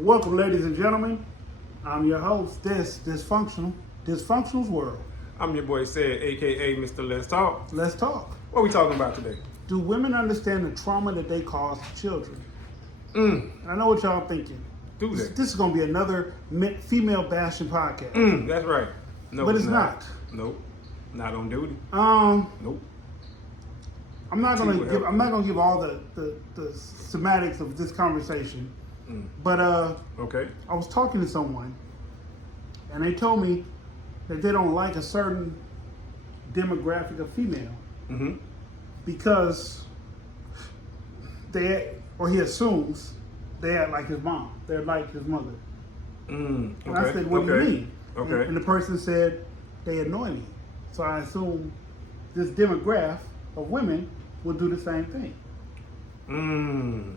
Welcome, ladies and gentlemen. I'm your host, Dysfunctional's World. I'm your boy Said, aka Mr. Let's Talk. Let's talk. What are we talking about today? Do women understand the trauma that they cause children? I know what y'all thinking. Do This, that. this is going to be another female bashing podcast. That's right. No, But it's not. Nope. Not on duty. Nope. I'm not See going what to give. happens. I'm not going to give all the semantics of this conversation. But Okay. I was talking to someone, and they told me that they don't like a certain demographic of female Mm-hmm. because he assumes they act like his mom. They're like his mother. Okay. And I said, what do you mean? Okay. And the person said, they annoy me. So I assume this demographic of women will do the same thing.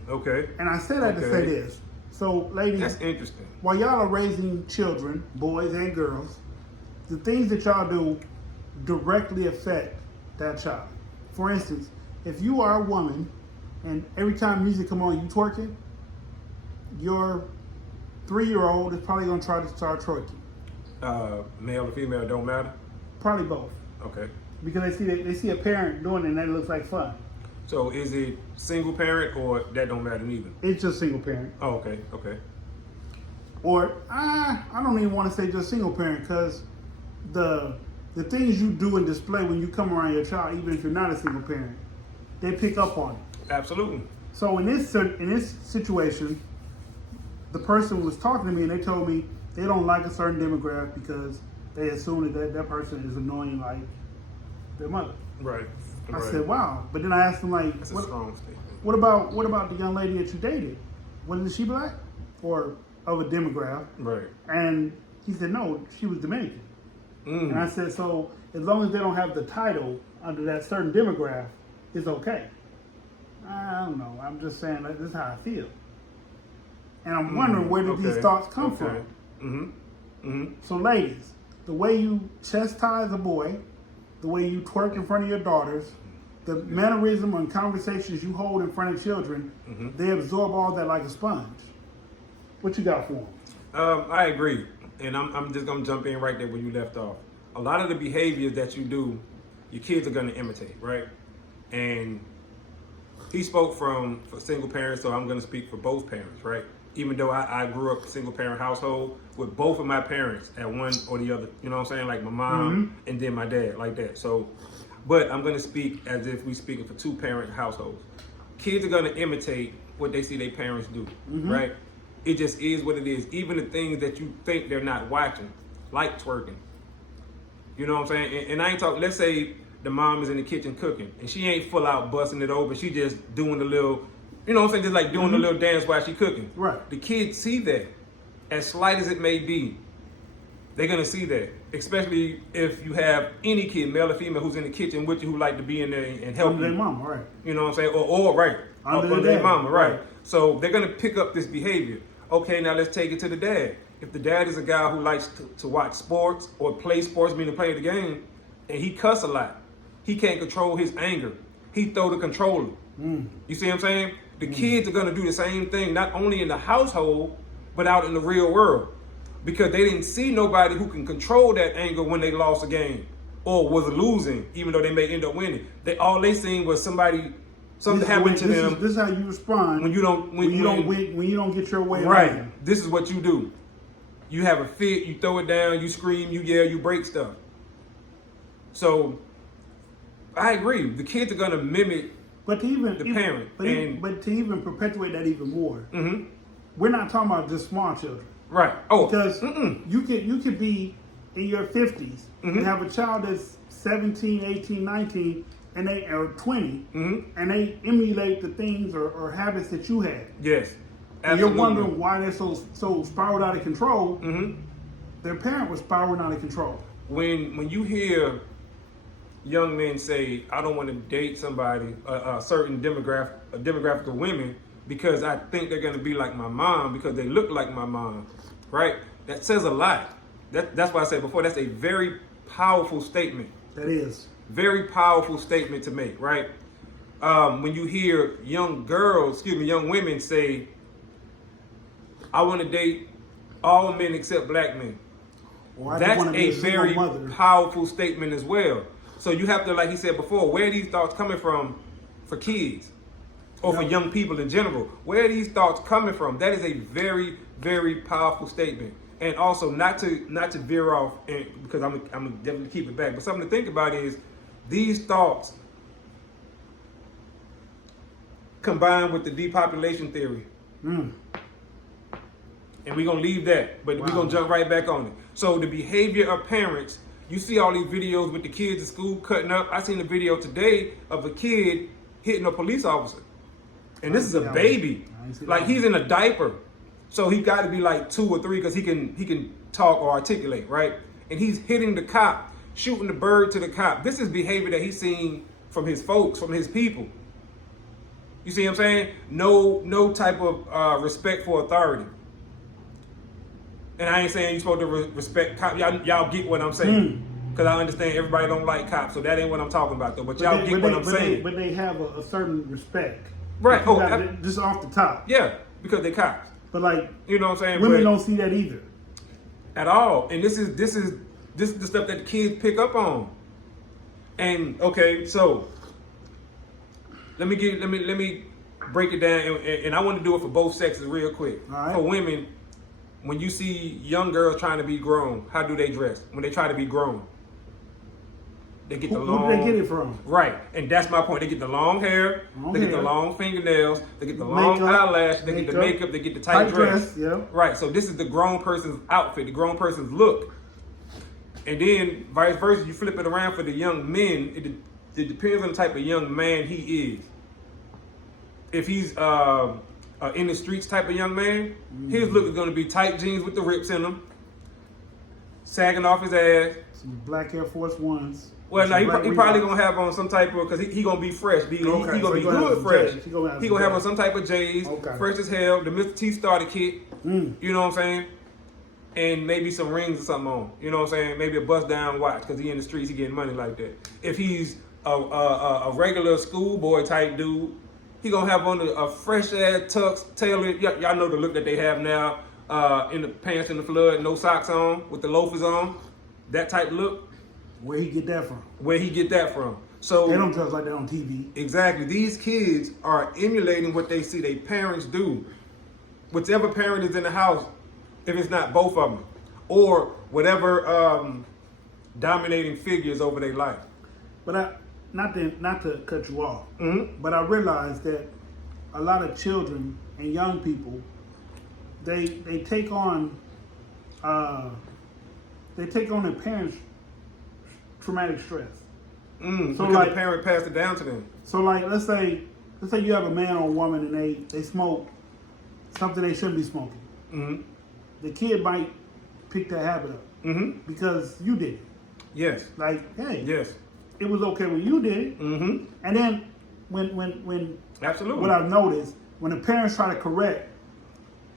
Okay. And I said that to say Okay. this. So, ladies, That's interesting. while y'all are raising children, boys and girls, the things that y'all do directly affect that child. For instance, if you are a woman and every time music come on you twerking, your 3-year-old is probably gonna try to start twerking. Male or female don't matter. Probably both. Okay. Because they see a parent doing it and that looks like fun. So is it single parent or that don't matter neither? It's just single parent. Oh, okay. Okay. Or I don't even want to say just single parent because the things you do and display when you come around your child, even if you're not a single parent, they pick up on it. Absolutely. So in this situation, the person was talking to me and they told me they don't like a certain demographic because they assume that person is annoying like their mother. Right. I Right. said, wow. But then I asked them like, That's a what, strong statement. what about the young lady that you dated? Wasn't she black or of a demographic? Right. And he said, no, she was Dominican. Mm. And I said, so as long as they don't have the title under that certain demographic, it's okay. I don't know. I'm just saying that this is how I feel. And I'm wondering where did these Okay. thoughts come Okay. from? Mm-hmm. Mm-hmm. So ladies, the way you chastise a boy, the way you twerk in front of your daughters, the mannerism and conversations you hold in front of children, they absorb all that like a sponge. What you got for them? I agree, and I'm just gonna jump in right there where you left off. A lot of the behaviors that you do, your kids are gonna imitate, right? And he spoke for single parents, so I'm gonna speak for both parents, right? Even though I grew up in a single parent household with both of my parents at one or the other, you know what I'm saying? Like my mom and then my dad, like that. So, but I'm gonna speak as if we speaking for 2-parent households. Kids are gonna imitate what they see their parents do, right? It just is what it is. Even the things that you think they're not watching, like twerking. You know what I'm saying? And I ain't talking, let's say the mom is in the kitchen cooking and she ain't full out busting it open. She just doing the little, you know what I'm saying? Just like doing the little dance while she cooking. Right. The kids see that, as slight as it may be. They're gonna see that, especially if you have any kid, male or female, who's in the kitchen with you, who like to be in there and help Under you. their mama, right? You know what I'm saying? Or right, Under under the their dad, mama, right. right. So they're gonna pick up this behavior. Okay, now let's take it to the dad. If the dad is a guy who likes to watch sports or play sports, meaning play the game, and he cuss a lot, he can't control his anger. He throw the controller. You see what I'm saying? The kids are gonna do the same thing, not only in the household, but out in the real world. Because they didn't see nobody who can control that anger when they lost a game or was losing, even though they may end up winning. All they seen was something happened to them. This is how you respond when you don't when you don't get your way. Right. around. This is what you do. You have a fit, you throw it down, you scream, you yell, you break stuff. So I agree. The kids are gonna mimic But to even the parent. but to even perpetuate that even more, Mhm. we're not talking about just small children. Right. Oh, Because you could be in your 50s and have a child that's 17, 18, 19, and they are 20, and they emulate the things or habits that you had. yes. And you're Absolutely. wondering why they're so spiraled out of control. Their parent was spiraling out of control. When you hear young men say, "I don't want to date somebody, a certain demographic of women, because I think they're going to be like my mom because they look like my mom," right? That says a lot. That's why I said before, that's a very powerful statement. That is. Very powerful statement to make, right? When you hear young women say, I want to date all men except black men. Or I just That's wanna be a single very mother. powerful statement as well. So you have to, like he said before, where are these thoughts coming from for kids or for Yeah. young people in general? Where are these thoughts coming from? That is a very, very powerful statement. And also, not to veer off, and because I'm gonna definitely keep it back, but something to think about is these thoughts combined with the depopulation theory. Mm. And we're gonna leave that, but we're Wow. gonna jump right back on it. So the behavior of parents, you see all these videos with the kids at school cutting up. I seen a video today of a kid hitting a police officer. And this is a baby. Like he's in a diaper. So he gotta be like 2 or 3 because he can talk or articulate, right? And he's hitting the cop, shooting the bird to the cop. This is behavior that he's seen from his folks, from his people. You see what I'm saying? No type of respect for authority. And I ain't saying you're supposed to respect cops. Y'all get what I'm saying. Because I understand everybody don't like cops, so that ain't what I'm talking about, though. But y'all get what I'm saying. But they have a certain respect. Right. You Oh, got- just off the top. yeah, because they cops. But like, You know what I'm saying? women But don't see that either. at all. And this is the stuff that the kids pick up on. And okay, so let me break it down, and I want to do it for both sexes real quick. All right. For women, when you see young girls trying to be grown, how do they dress? When they try to be grown, they get the Who long. do they get it from? Right, and that's my point. They get the long hair, Long they get the hair. long fingernails, they get the long Makeup, eyelash, they get the makeup, they get the tight dress. Yeah. Right, so this is the grown person's outfit, the grown person's look. And then vice versa, you flip it around for the young men. It depends on the type of young man he is. If he's in the streets type of young man, his look is going to be tight jeans with the rips in them, sagging off his ass. Some black Air Force Ones. Well, no, Some he black probably Reeboks. gonna have on some type of, because he gonna be fresh. He Okay, gonna so be he gonna have good some fresh. J's. He gonna have He some gonna have on J's. some type of J's, Okay. fresh as hell. The Mr. T starter kit, Mm. you know what I'm saying? And maybe some rings or something on, you know what I'm saying? Maybe a bust down watch, because he in the streets, he getting money like that. If he's a regular schoolboy type dude, he gonna have on a fresh ass tux, tailored. Y'all know the look that they have now, in the pants in the flood, no socks on, with the loafers on. That type look, Where he get that from? where he get that from? So They don't dress like that on TV. exactly, these kids are emulating what they see their parents do. Whichever parent is in the house, if it's not both of them, or whatever dominating figures over their life. But not to cut you off, Mm-hmm. but I realized that a lot of children and young people, they take on their parents' traumatic stress. So Because like- the parent passed it down to them. So like, let's say you have a man or a woman and they smoke something they shouldn't be smoking. Mm-hmm. The kid might pick that habit up Mm-hmm. because you did it. Yes. Like, hey, Yes. it was okay when you did it. Mm-hmm. And then when Absolutely. what I've noticed, when the parents try to correct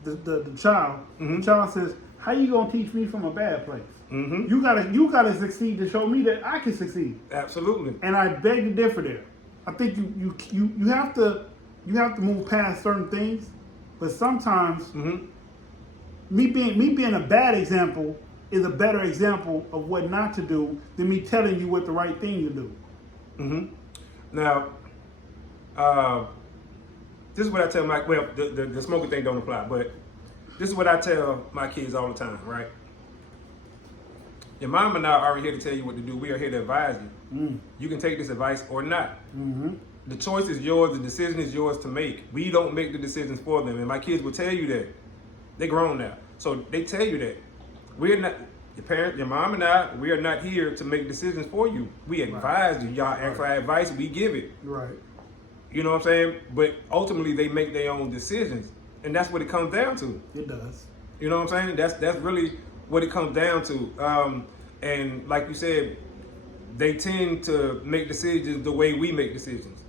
the child, Mhm. the child says, "How you gonna teach me from a bad place? Mm-hmm. You gotta succeed to show me that I can succeed." Absolutely. And I beg to differ there. I think you have to move past certain things, but sometimes Mm-hmm. me being a bad example is a better example of what not to do than me telling you what the right thing to do. Mm-hmm. Now, this is what I tell the smoking thing don't apply, but this is what I tell my kids all the time, right? Your mom and I aren't here to tell you what to do. We are here to advise you. You can take this advice or not. Mm-hmm. The choice is yours. The decision is yours to make. We don't make the decisions for them. And my kids will tell you that. They're grown now. So they tell you that. We're not, your parents, your mom and I, we are not here to make decisions for you. We advise you. Y'all ask for advice, we give it. Right. You know what I'm saying? But ultimately they make their own decisions. And that's what it comes down to. It does. You know what I'm saying? That's really what it comes down to. And like you said, they tend to make decisions the way we make decisions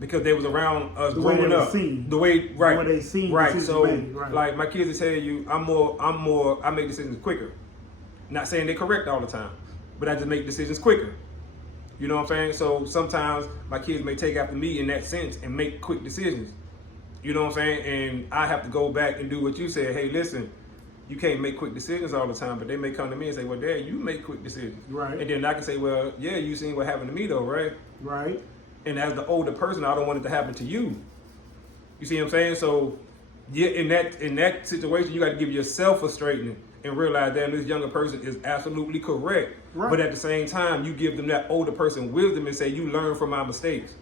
because they was around us The way growing they was up. seen. The way, right? The way they seen right? decisions So, made, right. like my kids will tell you, I make decisions quicker. Not saying they're correct all the time, but I just make decisions quicker. You know what I'm saying? So sometimes my kids may take after me in that sense and make quick decisions. You know what I'm saying? And I have to go back and do what you said. Hey, listen, you can't make quick decisions all the time, but they may come to me and say, well, Dad, you make quick decisions. Right. And then I can say, well, yeah, you seen what happened to me though, right? Right. And as the older person, I don't want it to happen to you. You see what I'm saying? So yeah, in that situation, you got to give yourself a straightening and realize that this younger person is absolutely correct. Right. But at the same time, you give them that older person wisdom and say, you learn from my mistakes.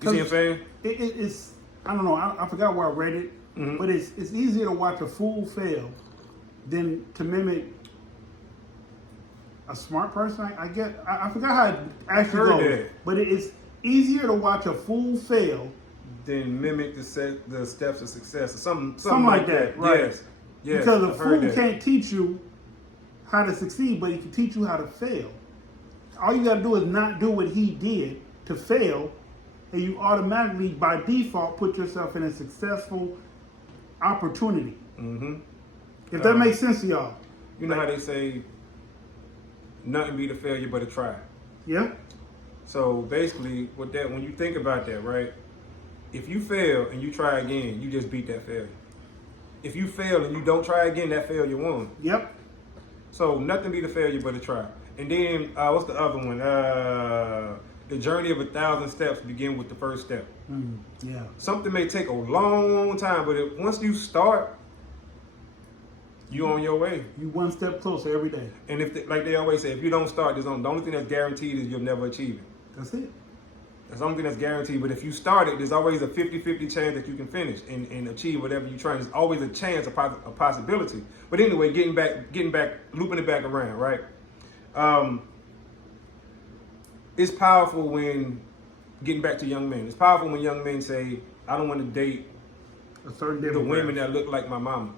You see what I'm saying? It's I don't know. I forgot where I read it, but it's easier to watch a fool fail than to mimic a smart person. I forgot how it actually Heard goes, that. but it's easier to watch a fool fail Then mimic the steps of success or something like that. Right? Yes. Yes. Because a I've heard fool that. can't teach you how to succeed, but he can teach you how to fail. All you got to do is not do what he did to fail, and you automatically, by default, put yourself in a successful opportunity. Mm-hmm. If that makes sense to y'all. You know how they say, nothing beat a failure but a try. Yeah? So basically, with that, when you think about that, right? If you fail and you try again, you just beat that failure. If you fail and you don't try again, that failure won. Yep. So nothing beat a failure but a try. And then what's the other one? The journey of 1,000 steps begin with the first step. Yeah. Something may take a long time, but once you start, you on your way. You one step closer every day. And like they always say, if you don't start, the only thing that's guaranteed is you'll never achieve it. That's it. That's the only thing that's guaranteed. But if you start it, there's always a 50-50 chance that you can finish and achieve whatever you're trying. There's always a chance, a possibility. But anyway, getting back, looping it back around, right? It's powerful when, getting back to young men, it's powerful when young men say, I don't want to date A certain the demographic. women that look like my mama.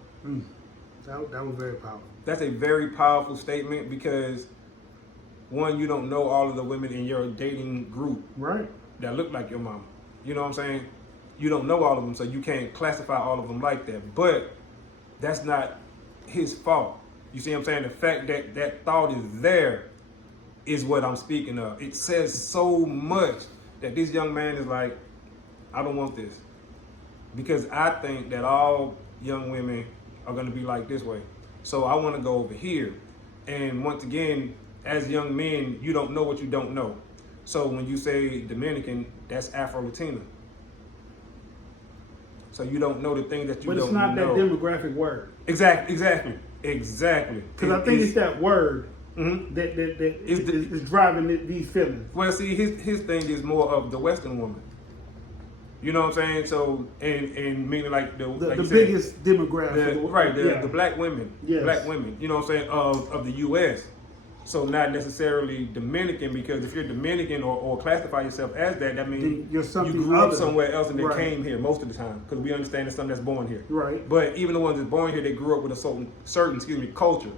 That was very powerful. That's a very powerful statement because, one, you don't know all of the women in your dating group Right. that look like your mama. You know what I'm saying? You don't know all of them, so you can't classify all of them like that. But that's not his fault. You see what I'm saying? The fact that that thought is there is what I'm speaking of. It says so much that this young man is like, I don't want this. Because I think that all young women are going to be like this way. So I want to go over here. And once again, as young men, you don't know what you don't know. So when you say Dominican, that's Afro-Latina. So you don't know the things that you But don't it's not know. that demographic word. Exactly. Because I think it's that word that is driving these feelings. Well, see, his thing is more of the Western woman. You know what I'm saying? So, and meaning like The like you said, biggest demographic. the black women, Yes. black women. You know what I'm saying? Of the U.S. So not necessarily Dominican, because if you're Dominican or classify yourself as that, that means Then you're something you grew up other. somewhere else and then Right. came here most of the time, because we understand it's something that's born here. Right. But even the ones that's born here, they grew up with a certain culture.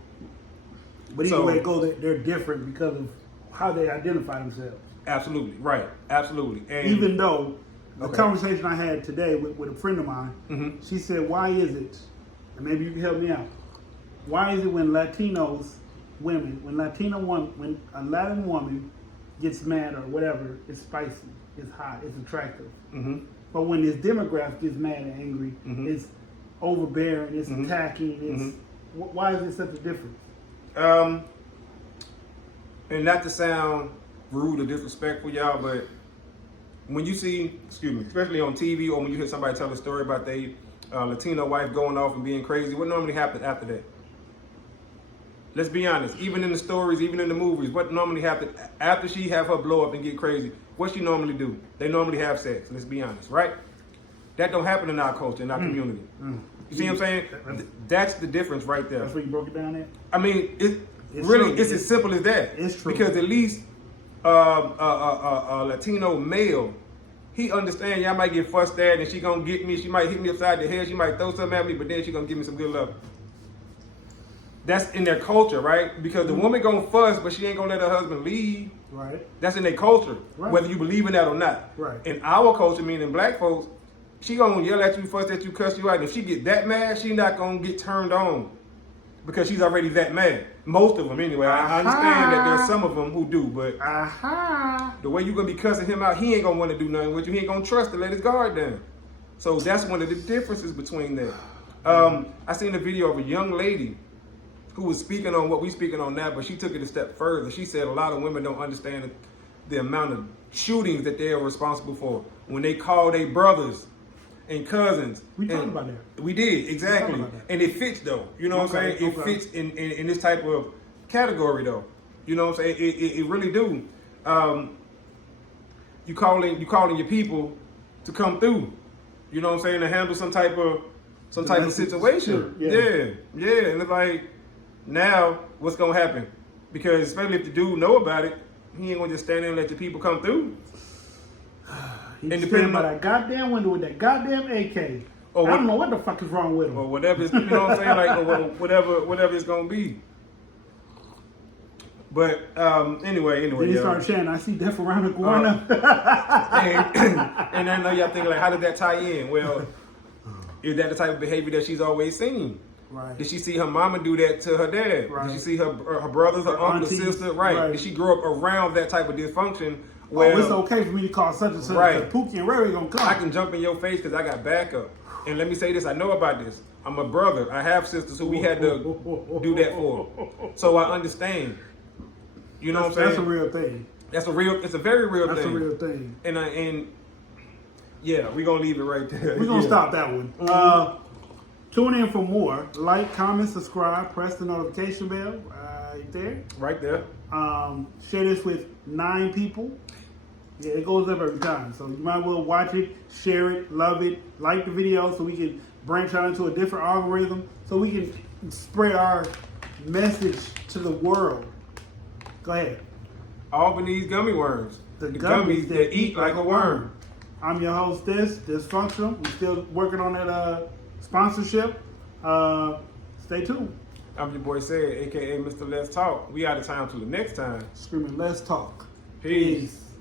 But So- either way it goes, they're different because of how they identify themselves. Absolutely, right. Absolutely. And Even though the Okay. conversation I had today with a friend of mine, she said, why is it, and maybe you can help me out, why is it when Latinos women, when a Latin woman gets mad or whatever, it's spicy, it's hot, it's attractive. But when this demographic gets mad and angry, it's overbearing, it's attacking, it's, why is it such a difference? And not to sound rude or disrespectful, y'all, but when you see, especially on TV or when you hear somebody tell a story about their Latino wife going off and being crazy, what normally happens after that? Let's be honest. Even in the stories, even in the movies, what normally happens after she have her blow up and get crazy? What she normally do? They normally have sex. Let's be honest, right? That don't happen in our culture, in our community. You see what I'm saying? That's the difference right there. That's where you broke it down at? I mean, it's true. it's as simple as that. It's true. Because at least a Latino male, he understands y'all might get fussed at and she gonna get me. She might hit me upside the head. She might throw something at me, but then she gonna give me some good love. That's in their culture, right? Because the woman gonna fuss, but she ain't gonna let her husband leave. Right. That's in their culture, Right. whether you believe in that or not. Right. In our culture, meaning black folks, she gonna yell at you, fuss at you, cuss you out. And if she get that mad, she not gonna get turned on because she's already that mad. Most of them, anyway. I understand that there's some of them who do, but the way you gonna be cussing him out, he ain't gonna want to do nothing with you. He ain't gonna trust to let his guard down. So that's one of the differences between that. I seen a video of a young lady who was speaking on what we speaking on now, but she took it a step further. She said a lot of women don't understand the amount of shootings that they are responsible for when they call their brothers and cousins. We talked about that. We did, exactly. about that. And it fits though. You know what I'm saying? It fits in this type of category though. You know what I'm saying? It really do. You calling your people to come through. You know what I'm saying? To handle some type of situation. Yeah. Yeah. And it's like, now what's gonna happen? Because especially if the dude know about it, he ain't gonna just stand there and let the people come through. He's standing by that goddamn window with that goddamn AK. I don't know what the fuck is wrong with him. Or whatever, you know what I'm saying? Like, or whatever it's gonna be. But anyway. Then he started chanting, "I see death around the corner." And I know y'all thinking like, how did that tie in? Well, is that the type of behavior that she's always seen? Right. Did she see her mama do that to her dad? Right. Did she see her brothers, her uncle, aunties, sister? Right. Did she grow up around that type of dysfunction? Well, it's okay for me to call such and such. Right. Pookie and Ray gonna come. I can jump in your face because I got backup. And let me say this, I know about this. I'm a brother. I have sisters who we had to do that for. So I understand. You know what I'm saying? That's a real thing. It's a very real thing. That's a real thing. And yeah, we're gonna leave it right there. We're gonna stop that one. Tune in for more. Like, comment, subscribe, press the notification bell right there. Right there. Share this with 9 people. Yeah, it goes up every time. So you might well watch it, share it, love it, like the video so we can branch out into a different algorithm so we can spread our message to the world. Go ahead. Albanese gummy worms. The gummies that eat like a worm. I'm your host, Dysfunctional. We're still working on that sponsorship. Stay tuned. I'm your boy Said, aka Mr. Let's Talk. We out of time till the next time. Screaming, let's talk. Peace.